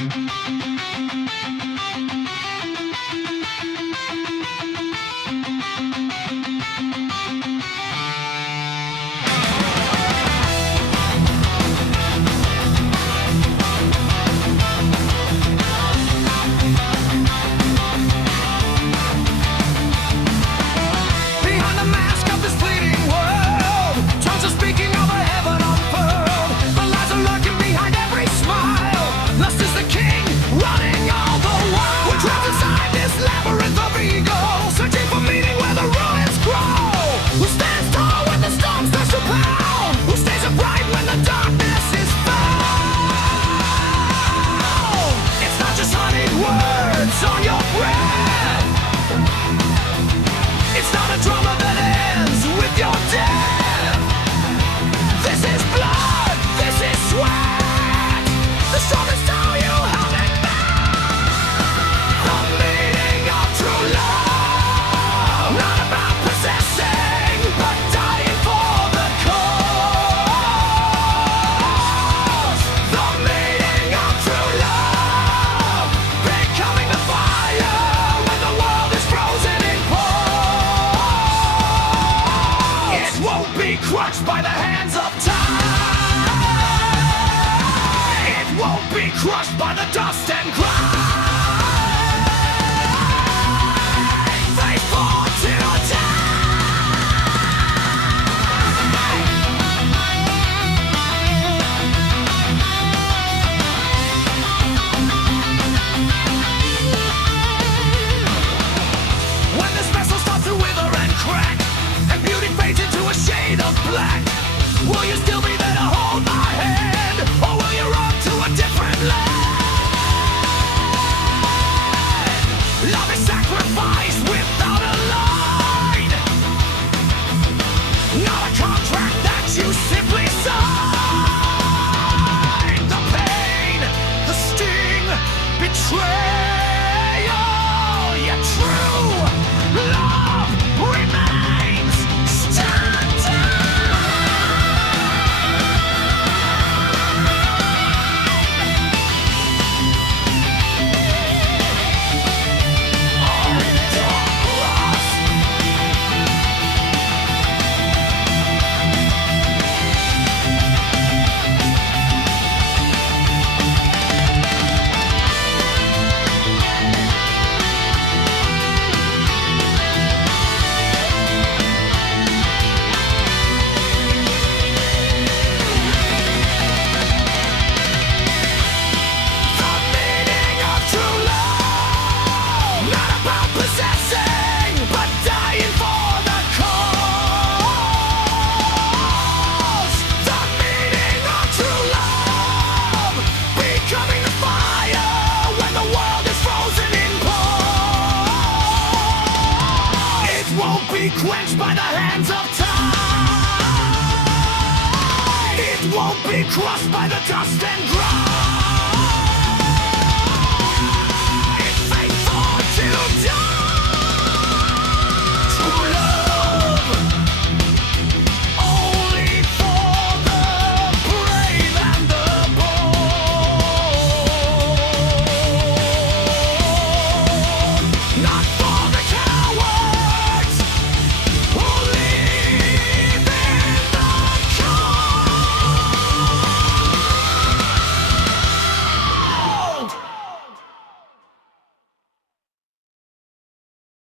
Behind the mask of this fleeting world, tongues are speaking of a heaven unfurled. But lies are lurking behind every smile. Lust is the king, running all the while. We're trapped inside this labyrinth of ego, searching for meaning where the ruins grow. Who stands tall when the storms start to pound? Who stays upright when the darkness is found? It's not just honeyed words on your breath. It's not a drama that ends with your death. This is blood, this is sweat. The strongest tower you haven't met. The meaning of true love, not about possessing, but dying for the cause. The meaning of true love, becoming the fire when the world is frozen in cold. It won't be crushed by the hands of time. It won't be crushed by the dust and grime. Faithful till when this vessel starts to wither and crack, and beauty fades into a shade of black, will you still be there to hold my hand, or will you run to a different land? Love is sacrifice without a line, not a contract that you simply sign. The pain, the sting, betrayal, yet true love remains standing. The meaning of true love, not about possessing, but dying for the cause. The meaning of true love, becoming the fire when the world is frozen in cold. It won't be quenched by the hands of time. It won't be crushed by the dust and grime.